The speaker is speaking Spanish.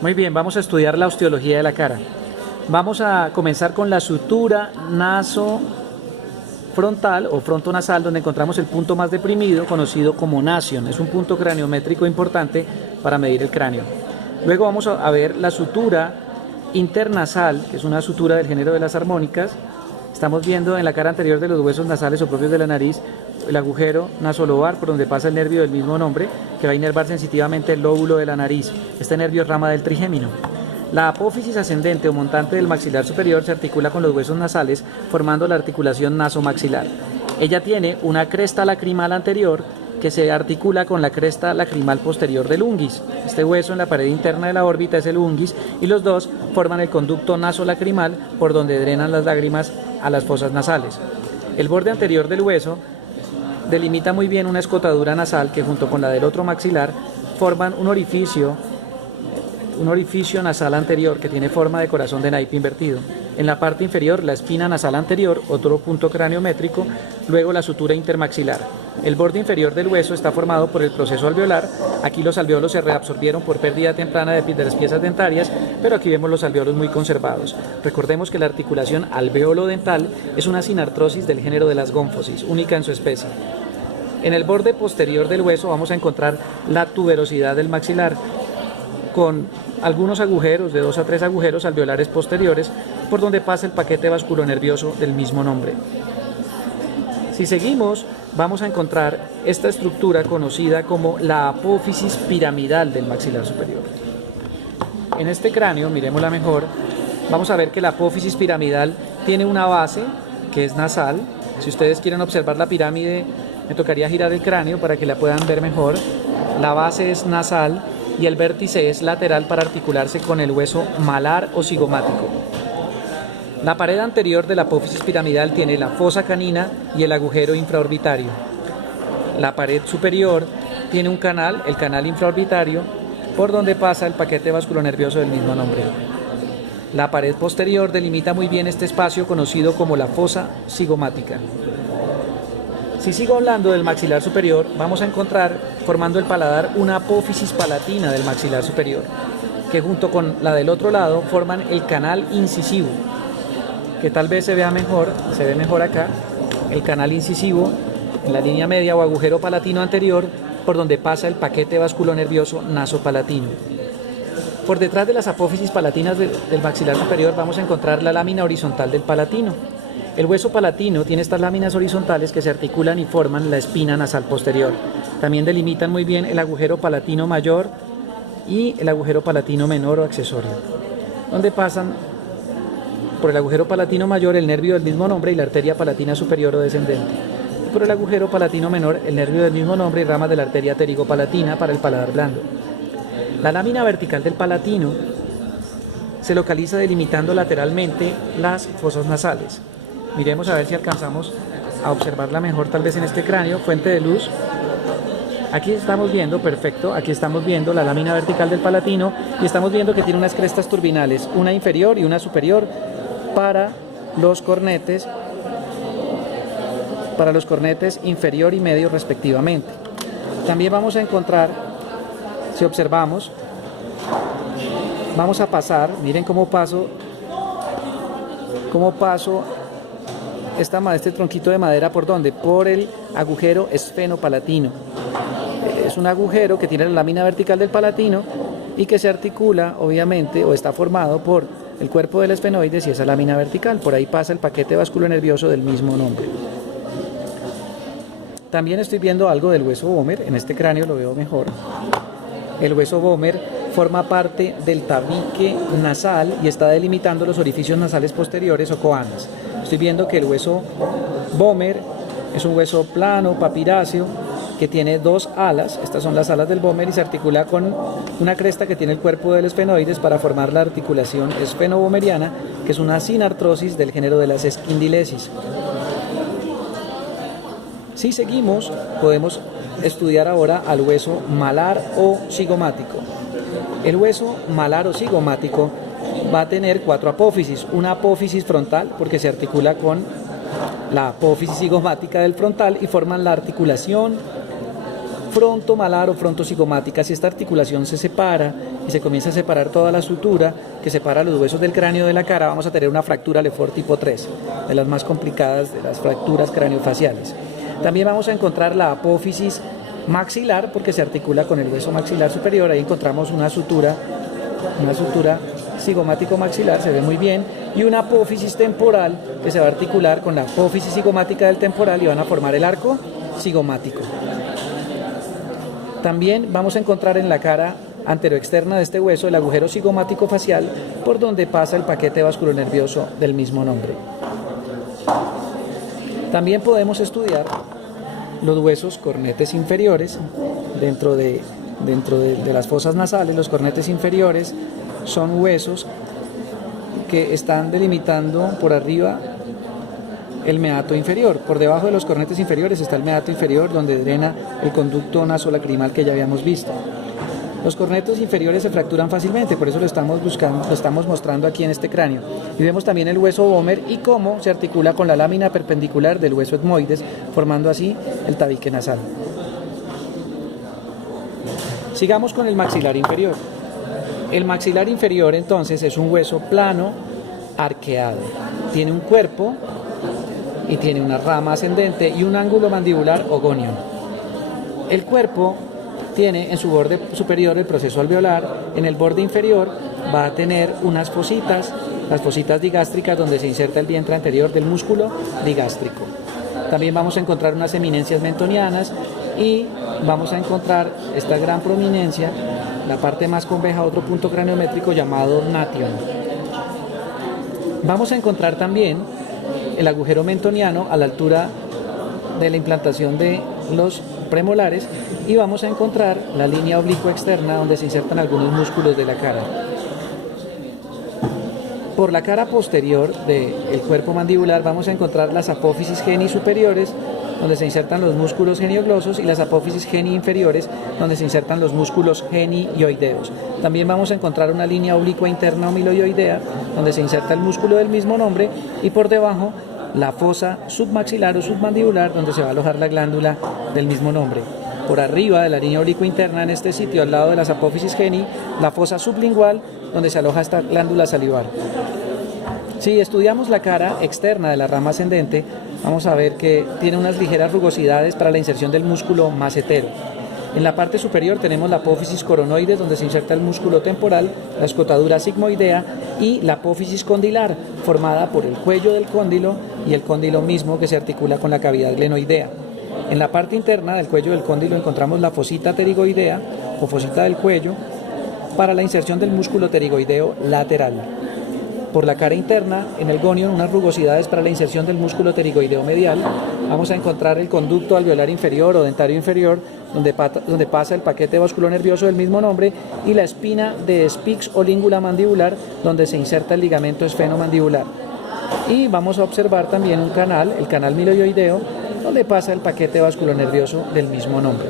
Muy bien, vamos a estudiar la osteología de la cara. Vamos a comenzar con la sutura nasofrontal o frontonasal, donde encontramos el punto más deprimido, conocido como nasion. Es un punto craniométrico importante para medir el cráneo. Luego vamos a ver la sutura internasal, que es una sutura del género de las armónicas. Estamos viendo en la cara anterior de los huesos nasales o propios de la nariz el agujero nasolobar por donde pasa el nervio del mismo nombre, que va a inervar sensitivamente el lóbulo de la nariz. Este nervio es rama del trigémino. La apófisis ascendente o montante del maxilar superior se articula con los huesos nasales formando la articulación nasomaxilar. Ella tiene una cresta lacrimal anterior que se articula con la cresta lacrimal posterior del unguis. Este hueso en la pared interna de la órbita es el unguis y los dos forman el conducto nasolacrimal por donde drenan las lágrimas a las fosas nasales. El borde anterior del hueso delimita muy bien una escotadura nasal que junto con la del otro maxilar forman un orificio nasal anterior que tiene forma de corazón de naipe invertido. En la parte inferior, la espina nasal anterior, otro punto craniométrico, luego la sutura intermaxilar. El borde inferior del hueso está formado por el proceso alveolar. Aquí los alveolos se reabsorbieron por pérdida temprana de las piezas dentarias, pero aquí vemos los alveolos muy conservados. Recordemos que la articulación alveolo-dental es una sinartrosis del género de las gónfosis, única en su especie. En el borde posterior del hueso vamos a encontrar la tuberosidad del maxilar, con algunos agujeros, de 2 a 3 agujeros alveolares posteriores, por donde pasa el paquete vasculonervioso del mismo nombre. Si seguimos, vamos a encontrar esta estructura conocida como la apófisis piramidal del maxilar superior. En este cráneo, miremosla mejor, vamos a ver que la apófisis piramidal tiene una base que es nasal. Si ustedes quieren observar la pirámide, me tocaría girar el cráneo para que la puedan ver mejor. La base es nasal y el vértice es lateral para articularse con el hueso malar o cigomático. La pared anterior de la apófisis piramidal tiene la fosa canina y el agujero infraorbitario. La pared superior tiene un canal, el canal infraorbitario, por donde pasa el paquete vasculonervioso del mismo nombre. La pared posterior delimita muy bien este espacio conocido como la fosa cigomática. Si sigo hablando del maxilar superior, vamos a encontrar, formando el paladar, una apófisis palatina del maxilar superior, que junto con la del otro lado forman el canal incisivo, que tal vez se ve mejor acá, el canal incisivo en la línea media o agujero palatino anterior, por donde pasa el paquete vasculonervioso nasopalatino. Por detrás de las apófisis palatinas del maxilar superior vamos a encontrar la lámina horizontal del palatino. El hueso palatino tiene estas láminas horizontales que se articulan y forman la espina nasal posterior. También delimitan muy bien el agujero palatino mayor y el agujero palatino menor o accesorio, donde pasan por el agujero palatino mayor el nervio del mismo nombre y la arteria palatina superior o descendente. Y por el agujero palatino menor el nervio del mismo nombre y ramas de la arteria pterigopalatina para el paladar blando. La lámina vertical del palatino se localiza delimitando lateralmente las fosas nasales. Miremos a ver si alcanzamos a observarla mejor, tal vez en este cráneo, fuente de luz. Aquí estamos viendo, perfecto, aquí estamos viendo la lámina vertical del palatino y estamos viendo que tiene unas crestas turbinales, una inferior y una superior para los cornetes inferior y medio respectivamente. También vamos a encontrar, si observamos, vamos a pasar, miren cómo paso este tronquito de madera, ¿por dónde? Por el agujero esfenopalatino. Es un agujero que tiene la lámina vertical del palatino y que se articula, obviamente, o está formado por el cuerpo del esfenoides y esa lámina vertical. Por ahí pasa el paquete vasculonervioso del mismo nombre. También estoy viendo algo del hueso Vomer, en este cráneo lo veo mejor. El hueso Vomer forma parte del tabique nasal y está delimitando los orificios nasales posteriores o coanas. Estoy viendo que el hueso Vomer es un hueso plano, papiráceo, que tiene 2 alas, estas son las alas del Vomer, y se articula con una cresta que tiene el cuerpo del esfenoides para formar la articulación esfenovomeriana, que es una sinartrosis del género de las esquindilesis. Si seguimos, podemos estudiar ahora al hueso malar o cigomático. El hueso malar o cigomático va a tener 4 apófisis, una apófisis frontal porque se articula con la apófisis cigomática del frontal y forman la articulación frontomalar o frontocigomática. Si esta articulación se separa y se comienza a separar toda la sutura que separa los huesos del cráneo de la cara, vamos a tener una fractura Lefort tipo 3, de las más complicadas de las fracturas craneofaciales. También vamos a encontrar la apófisis maxilar, porque se articula con el hueso maxilar superior. Ahí encontramos una sutura cigomático maxilar, se ve muy bien, y una apófisis temporal que se va a articular con la apófisis cigomática del temporal y van a formar el arco cigomático. También vamos a encontrar en la cara anteroexterna de este hueso el agujero cigomático facial, por donde pasa el paquete vasculonervioso del mismo nombre. También podemos estudiar los huesos cornetes inferiores dentro de las fosas nasales. Los cornetes inferiores son huesos que están delimitando por arriba el meato inferior. Por debajo de los cornetes inferiores está el meato inferior, donde drena el conducto nasolacrimal que ya habíamos visto. Los cornetes inferiores se fracturan fácilmente, por eso lo estamos mostrando aquí en este cráneo. Y vemos también el hueso vomer y cómo se articula con la lámina perpendicular del hueso etmoides, formando así el tabique nasal. Sigamos con el maxilar inferior. El maxilar inferior entonces es un hueso plano, arqueado. Tiene un cuerpo y tiene una rama ascendente y un ángulo mandibular o gonion. El cuerpo tiene en su borde superior el proceso alveolar. En el borde inferior va a tener unas fositas, las fositas digástricas, donde se inserta el vientre anterior del músculo digástrico. También vamos a encontrar unas eminencias mentonianas y vamos a encontrar esta gran prominencia, la parte más conveja, otro punto craniométrico llamado nation. Vamos a encontrar también el agujero mentoniano a la altura de la implantación de los premolares y vamos a encontrar la línea oblicua externa donde se insertan algunos músculos de la cara. Por la cara posterior del cuerpo mandibular vamos a encontrar las apófisis geni superiores, donde se insertan los músculos genioglosos, y las apófisis geni inferiores, donde se insertan los músculos genioideos. También vamos a encontrar una línea oblicua interna homiloidea, donde se inserta el músculo del mismo nombre, y por debajo la fosa submaxilar o submandibular, donde se va a alojar la glándula del mismo nombre. Por arriba de la línea oblicua interna, en este sitio, al lado de las apófisis geni, la fosa sublingual, donde se aloja esta glándula salivar. Si estudiamos la cara externa de la rama ascendente, vamos a ver que tiene unas ligeras rugosidades para la inserción del músculo macetero. En la parte superior tenemos la apófisis coronoides, donde se inserta el músculo temporal, la escotadura sigmoidea y la apófisis condilar, formada por el cuello del cóndilo y el cóndilo mismo, que se articula con la cavidad glenoidea. En la parte interna del cuello del cóndilo encontramos la fosita pterigoidea o fosita del cuello para la inserción del músculo pterigoideo lateral. Por la cara interna, en el gonion, unas rugosidades para la inserción del músculo pterigoideo medial. Vamos a encontrar el conducto alveolar inferior o dentario inferior, donde pasa el paquete vasculonervioso del mismo nombre, y la espina de Spix o língula mandibular, donde se inserta el ligamento esfenomandibular. Y vamos a observar también un canal, el canal miloioideo, donde pasa el paquete vasculonervioso del mismo nombre.